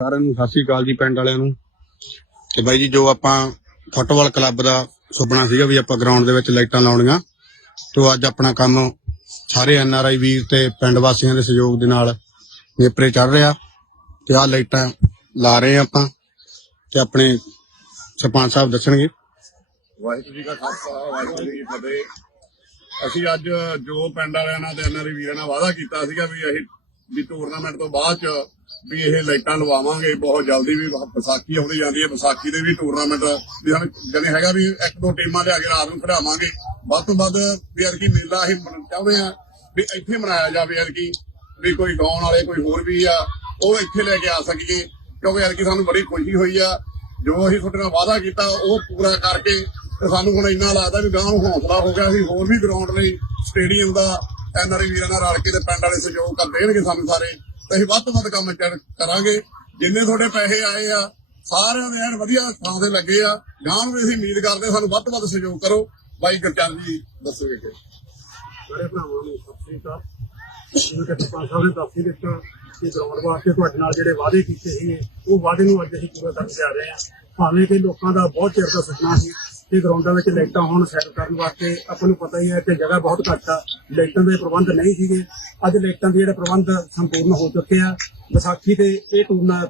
ਸਾਰਿਆਂ ਨੂੰ ਸਤਿ ਸ਼੍ਰੀ ਅਕਾਲ ਜੀ ਪਿੰਡ ਵਾਲਿਆਂ ਨੂੰ। ਤੇ ਬਾਈ ਜੀ, ਜੋ ਆਪਾਂ ਫੁੱਟਬਾਲ ਕਲੱਬ ਦਾ ਸੁਪਨਾ ਸੀਗਾ ਵੀ ਆਪਾਂ ਗਰਾਊਂਡ ਦੇ ਵਿੱਚ ਲਾਈਟਾਂ ਲਾਉਣੀਆਂ, ਤੇ ਅੱਜ ਆਪਣਾ ਕੰਮ ਸਾਰੇ ਐਨ ਆਰ ਆਈ ਵੀਰ ਤੇ ਪਿੰਡ ਵਾਸੀਆਂ ਦੇ ਸਹਿਯੋਗ ਦੇ ਨਾਲ ਨੇਪਰੇ ਚੜ ਰਿਹਾ। ਤੇ ਆਹ ਲਾਈਟਾਂ ਲਾ ਰਹੇ ਆਪਾਂ, ਤੇ ਆਪਣੇ ਸਰਪੰਚ ਸਾਹਿਬ ਦੱਸਣਗੇ। ਵਾਹਿਗੁਰੂ ਜੀ ਕਾ ਖਾਲਸਾ, ਵਾਹਿਗੁਰੂ ਜੀ ਕੀ ਫਤਿਹ। ਅਸੀਂ ਅੱਜ ਜੋ ਪਿੰਡ ਵਾਲਿਆਂ ਨਾਲ ਤੇ ਐਨਆਰਈ ਵੀਰਾਂ ਨਾਲ ਵਾਅਦਾ ਕੀਤਾ ਸੀਗਾ ਵੀ ਅਸੀਂ ਵੀ ਟੂਰਨਾਮੈਂਟ ਤੋਂ ਬਾਅਦ ਚ ਵੀ ਇਹ ਲਾਈਟਾਂ ਲਵਾਵਾਂਗੇ, ਬਹੁਤ ਜਲਦੀ ਵੀ ਵਿਸਾਖੀ ਆਉਂਦੀ ਜਾਂਦੀ ਹੈ, ਵਿਸਾਖੀ ਦੇ ਵੀ ਟੂਰਨਾਮੈਂਟ ਵੀ ਸਾਨੂੰ ਜਨੇ ਹੈਗਾ ਵੀ ਇੱਕ ਦੋ ਟੀਮਾਂ ਲਿਆ ਕੇ ਰਾਤ ਨੂੰ ਖੜਾਵਾਂਗੇ ਵੱਧ ਤੋਂ ਵੱਧ ਵੀ ਯਾਰ ਮੇਲਾ ਅਸੀਂ ਚਾਹੁੰਦੇ ਆ, ਵੀ ਇੱਥੇ ਮਨਾਇਆ ਜਾਵੇ ਯਾਰ ਵੀ ਕੋਈ ਗਾਉਣ ਵਾਲੇ ਕੋਈ ਹੋਰ ਵੀ ਆ, ਉਹ ਇੱਥੇ ਲੈ ਕੇ ਆ ਸਕੀਏ। ਕਿਉਂਕਿ ਯਾਰ ਕੀ ਸਾਨੂੰ ਬੜੀ ਖੁਸ਼ੀ ਹੋਈ ਆ, ਜੋ ਅਸੀਂ ਤੁਹਾਡੇ ਨਾਲ ਵਾਅਦਾ ਕੀਤਾ, ਉਹ ਪੂਰਾ ਕਰਕੇ ਤੇ ਸਾਨੂੰ ਹੁਣ ਇੰਨਾ ਲੱਗਦਾ ਵੀ ਗਾਂ ਨੂੰ ਹੌਸਲਾ ਹੋ ਗਿਆ, ਅਸੀਂ ਹੋਰ ਵੀ ਗਰਾਊਂਡ ਲਈ ਸਟੇਡੀਅਮ ਦਾ ਐਨਆਰਆਈ ਵੀਰਾਂ ਨਾਲ ਰਲ ਕੇ ਤੇ ਪਿੰਡ ਵਾਲੇ ਸਹਿਯੋਗ ਕਰ ਦੇਣਗੇ ਸਾਨੂੰ ਸਾਰੇ। ਅਸੀਂ ਵੱਧ ਤੋਂ ਵੱਧ ਕੰਮ ਕਰਾਂਗੇ। ਜਿੰਨੇ ਤੁਹਾਡੇ ਪੈਸੇ ਆਏ ਆ, ਸਾਰਿਆਂ ਦੇ ਐਨ ਵਧੀਆ ਥਾਂ ਤੇ ਲੱਗੇ ਆ। ਗਾਂ ਨੂੰ ਅਸੀਂ ਉਮੀਦ ਕਰਦੇ ਸਾਨੂੰ ਵੱਧ ਤੋਂ ਵੱਧ ਸਹਿਯੋਗ ਕਰੋ। ਬਾਈ ਗੁਰਚਰਨ ਜੀ ਦੱਸੋਗੇ ਕਿ ਸਾਰੇ ਭਰਾਵਾਂ ਨੂੰ ਸਤਿ ਸ੍ਰੀ ਅਕਾਲ। ਜਿਵੇਂ ਕਿ ਸਰਪੰਚ ਸਾਹਿਬ ਨੇ ਦੱਸ ਹੀ ਦਿੱਤਾ ਕਿ ਗਰਾਊਂਡ ਵਾਸਤੇ ਤੁਹਾਡੇ ਨਾਲ ਜਿਹੜੇ ਵਾਅਦੇ ਕੀਤੇ ਸੀ ਉਹ ਵਾਅਦੇ ਨੂੰ ਅੱਜ ਅਸੀਂ ਪੂਰਾ ਕਰਨ ਜਾ ਰਹੇ ਹਾਂ। ਭਾਵੇਂ ਕਿ ਲੋਕਾਂ ਦਾ ਬਹੁਤ ਚਿਰ ਦਾ ਸੁਪਨਾ ਸੀ ਕਿ ਗਰਾਊਂਡਾਂ ਵਿੱਚ ਲਾਈਟਾਂ ਹੋਣ ਸੈਟ ਕਰਨ ਵਾਸਤੇ, ਆਪਾਂ ਨੂੰ ਪਤਾ ਹੀ ਹੈ ਕਿ ਜਗ੍ਹਾ ਬਹੁਤ ਘੱਟ ਆ। ਲਾਈਟਾਂ ਦੇ ਪ੍ਰਬੰਧ ਨਹੀਂ ਸੀਗੇ। ਅੱਜ ਲਾਈਟਾਂ ਦੇ ਜਿਹੜੇ ਪ੍ਰਬੰਧ ਸੰਪੂਰਨ ਹੋ ਚੁੱਕੇ ਆ ਵਿਸਾਖੀ ਤੇ ਇਹ ਟੂਰਨਾ